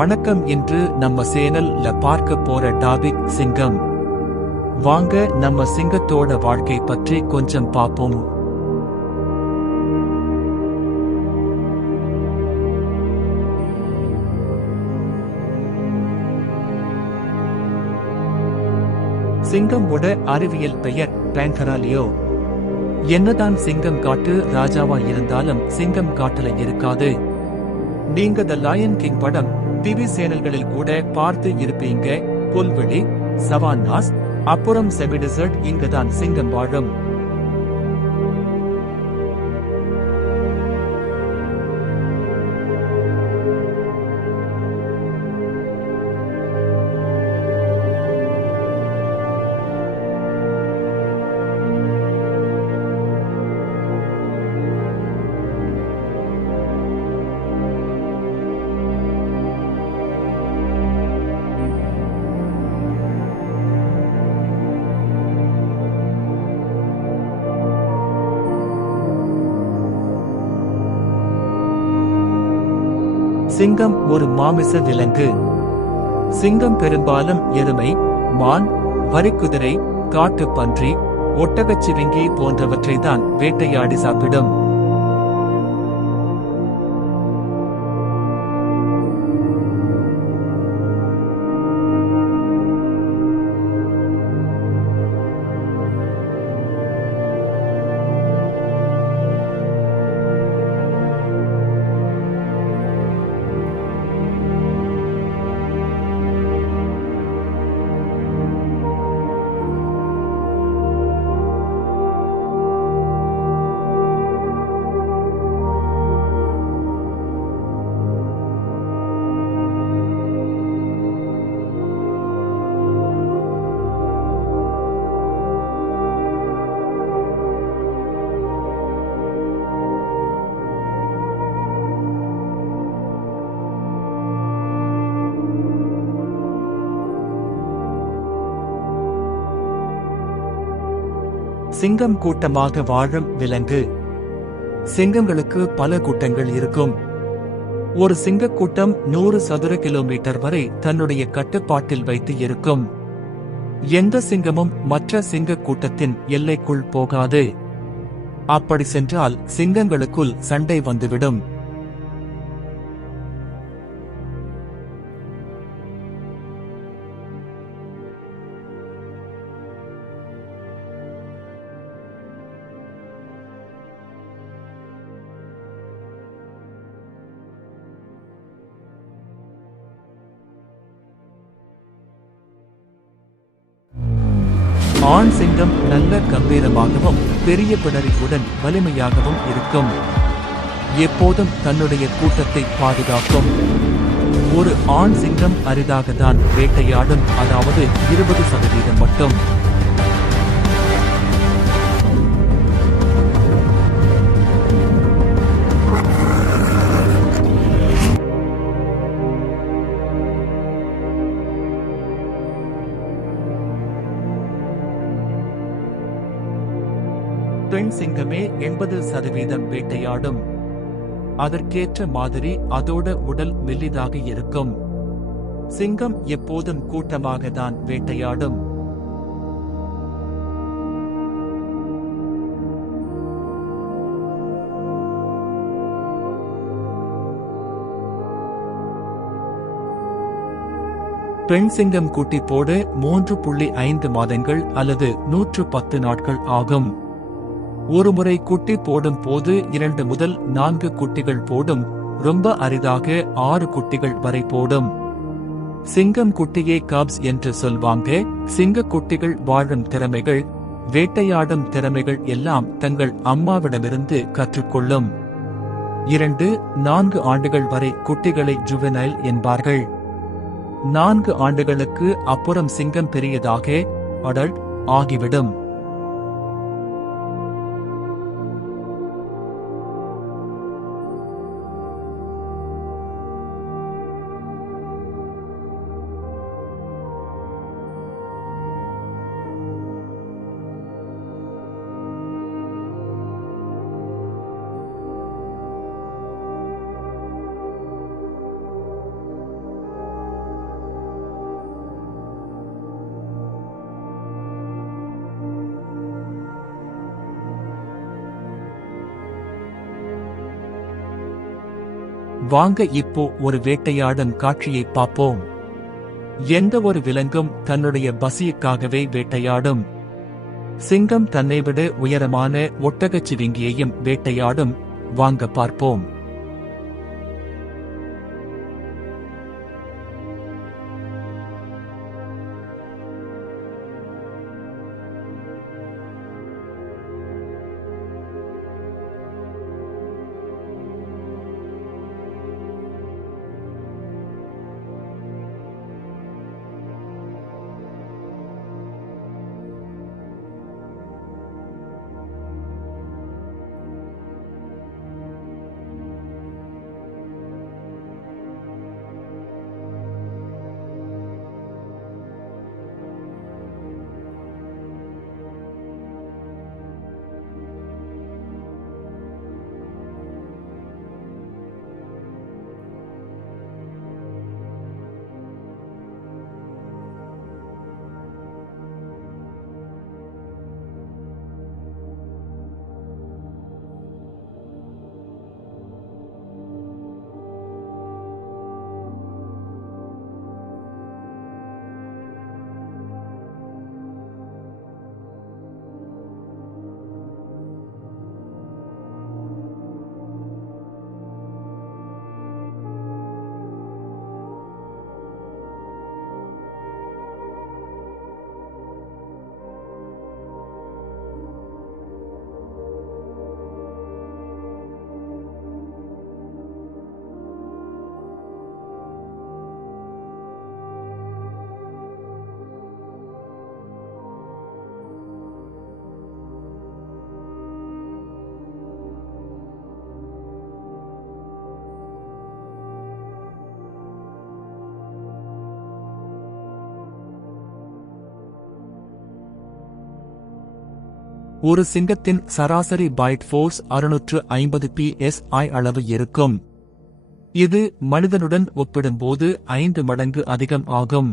வணக்கம். இன்று நம்ம சேனல்ல பார்க்க போற டாபிக் சிங்கம். வாங்க நம்ம சிங்கத்தோட வாழ்க்கை பற்றி கொஞ்சம் பார்ப்போம். சிங்கமோட அறிவியல் பெயர் பேன்தராலியோ. என்னதான் சிங்கம் காட்டு ராஜாவா இருந்தாலும் சிங்கம் காட்டுல இருக்காது. நீங்க த லயன் கிங் படம் டிவி சேனல்களில் கூட பார்த்து இருப்பீங்க. புல்வெளி, சவான்னாஸ், அப்புறம் செமிடெசர்ட், இங்கதான் சிங்கம் வாழும். சிங்கம் ஒரு மாமிச விலங்கு. சிங்கம் பெரும்பாலும் எருமை, மான், வரிக்குதிரை, காட்டுப் பன்றி, ஒட்டகச்சிவிங்கி போன்றவற்றைதான் வேட்டையாடி சாப்பிடும். சிங்கம் கூட்டமாக வாழும் விலங்கு. சிங்கங்களுக்கு பல கூட்டங்கள் இருக்கும். ஒரு சிங்க கூட்டம் 100 சதுர கிலோமீட்டர் வரை தன்னுடைய கட்டுப்பாட்டில் வைத்து இருக்கும். எந்த சிங்கமும் மற்ற சிங்க கூட்டத்தின் எல்லைக்குள் போகாது. அப்படி சென்றால் சிங்கங்களுக்குள் சண்டை வந்துவிடும். ஆண் சிங்கம் நல்ல கம்பீரமாகவும் பெரிய பிடரியுடன் வலிமையாகவும் இருக்கும். எப்போதும் தன்னுடைய கூட்டத்தை பாதுகாக்கும். ஒரு ஆண் சிங்கம் அரிதாகத்தான் வேட்டையாடும், அதாவது 20% மட்டும். பெண் சிங்கமே 80% வேட்டையாடும். அதற்கேற்ற மாதிரி அதோட உடல் மெல்லிதாக இருக்கும். சிங்கம் எப்போதும் கூட்டமாக தான் வேட்டையாடும். பெண் சிங்கம் குட்டி போட 3.5 மாதங்கள் அல்லது 110 நாட்கள் ஆகும். ஒருமுறை குட்டி போடும் போது 2 முதல் 4 குட்டிகள் போடும். ரொம்ப அரிதாக 6 குட்டிகள் வரை போடும். சிங்கம் குட்டியே காப்ஸ் என்று சொல்வாங்க. சிங்க குட்டிகள் வாழும் திறமைகள், வேட்டையாடும் திறமைகள் எல்லாம் தங்கள் அம்மாவிடமிருந்து கற்றுக்கொள்ளும். 2-4 ஆண்டுகள் வரை குட்டிகளை ஜுவனைல் என்பார்கள். 4 ஆண்டுகளுக்கு அப்புறம் சிங்கம் பெரியதாக அடல்ட் ஆகிவிடும். வாங்க இப்போ ஒரு வேட்டையாடும் காட்சியை பார்ப்போம். எந்த ஒரு விலங்கும் தன்னுடைய பசியுக்காகவே வேட்டையாடும். சிங்கம் தன்னைவிட உயரமான ஒட்டகச்சிவிங்கியையும் வேட்டையாடும். வாங்க பார்ப்போம். ஒரு சிங்கத்தின் சராசரி பைட் ஃபோர்ஸ் 650 psi அளவு இருக்கும். இது மனிதனுடன் ஒப்பிடும்போது 5 மடங்கு அதிகம் ஆகும்.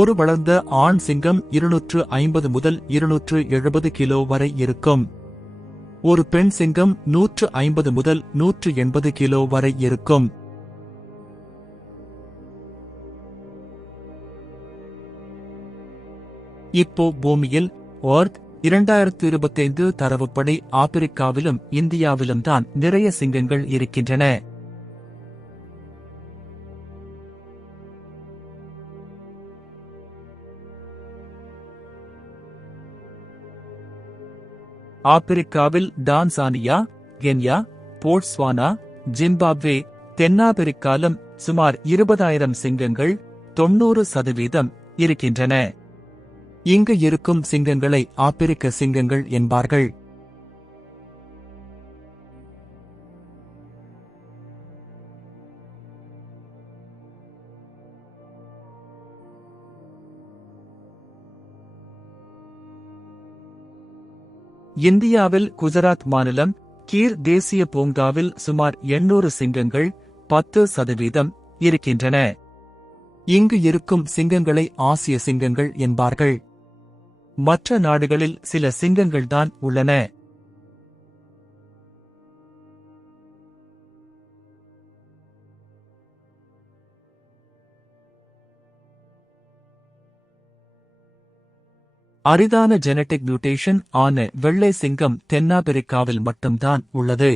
ஒரு வளர்ந்த ஆண் சிங்கம் 250 முதல் 270 கிலோ வரை இருக்கும். ஒரு பெண் சிங்கம் 150 முதல் 180 கிலோ வரை இருக்கும். இப்போ பூமியில் எர்த் 2025 தரவுப்படி ஆப்பிரிக்காவிலும் இந்தியாவிலும் தான் நிறைய சிங்கங்கள் இருக்கின்றன. ஆப்பிரிக்காவில் டான்சானியா, கென்யா, போட்ஸ்வானா, ஜிம்பாப்வே, தென்னாப்பிரிக்காலும் சுமார் 20,000 சிங்கங்கள் 90% இருக்கின்றன. இங்கு இருக்கும் சிங்கங்களை ஆப்பிரிக்க சிங்கங்கள் என்பார்கள். இந்தியாவில் குஜராத் மாநிலம் கீர் தேசிய பூங்காவில் சுமார் 800 சிங்கங்கள் 10% இருக்கின்றன. இங்கு இருக்கும் சிங்கங்களை ஆசிய சிங்கங்கள் என்பார்கள். மற்ற நாடுகளில் சில சிங்கங்கள்தான் உள்ளன. அரிதான ஜெனடிக் மியூட்டேஷன் ஆன வெள்ளை சிங்கம் தென்னாப்பிரிக்காவில் மட்டும்தான் உள்ளது.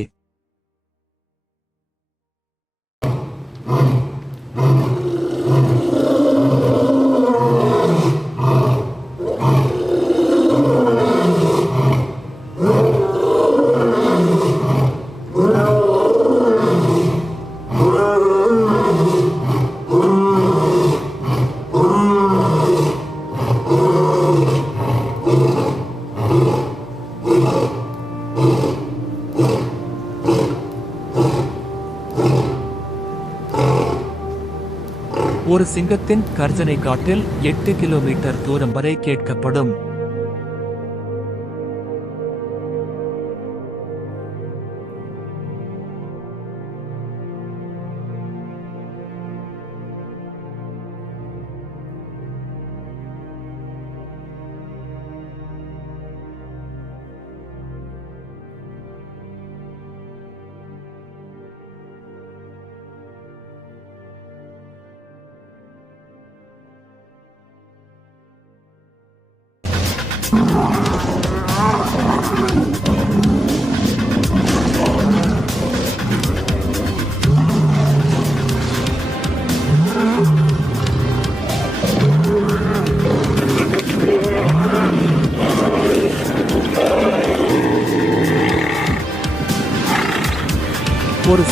ஒரு சிங்கத்தின் கர்ஜனை காட்டில் 8 கிலோமீட்டர் தூரம் வரை கேட்கப்படும். ஒரு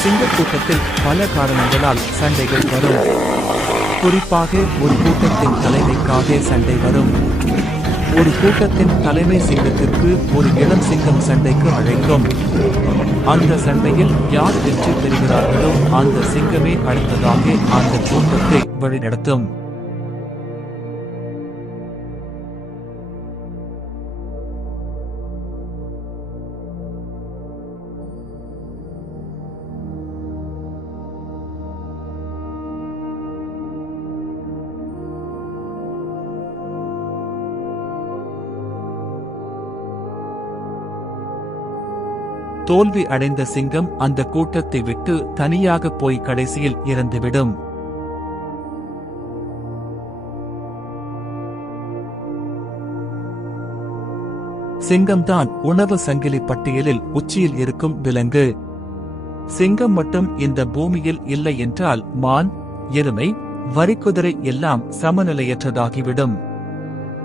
சிங்க கூட்டத்தில் பல காரணங்களால் சண்டைகள் வரும். குறிப்பாக ஒரு கூட்டத்தின் தலைமைக்காக சண்டை வரும். ஒரு கூட்டத்தின் தலைமை சிங்கத்திற்கு ஒரு இளம் சிங்கம் சண்டைக்கு அழைக்கும். அந்த சண்டையில் யார் வெற்றி பெறுகிறார்களோ அந்த சிங்கமே அடுத்ததாக அந்த கூட்டத்தை வழிநடத்தும். தோல்வி அடைந்த சிங்கம் அந்த கூட்டத்தை விட்டு தனியாக போய் கடைசியில் இறந்துவிடும். சிங்கம்தான் உணவு சங்கிலி பட்டியலில் உச்சியில் இருக்கும் விலங்கு. சிங்கம் மட்டும் இந்த பூமியில் இல்லை என்றால் மான், எருமை, வரிக்குதிரை எல்லாம் சமநிலையற்றதாகிவிடும்.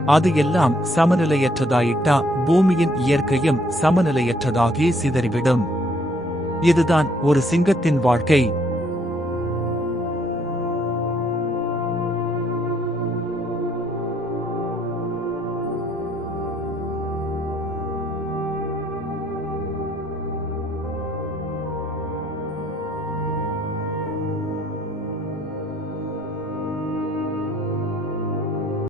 அது எல்லாம் சமநிலையற்றதாயிட்டா பூமியின் இயற்கையும் சமநிலையற்றதாகி சிதறிவிடும். இதுதான் ஒரு சிங்கத்தின் வாழ்க்கை.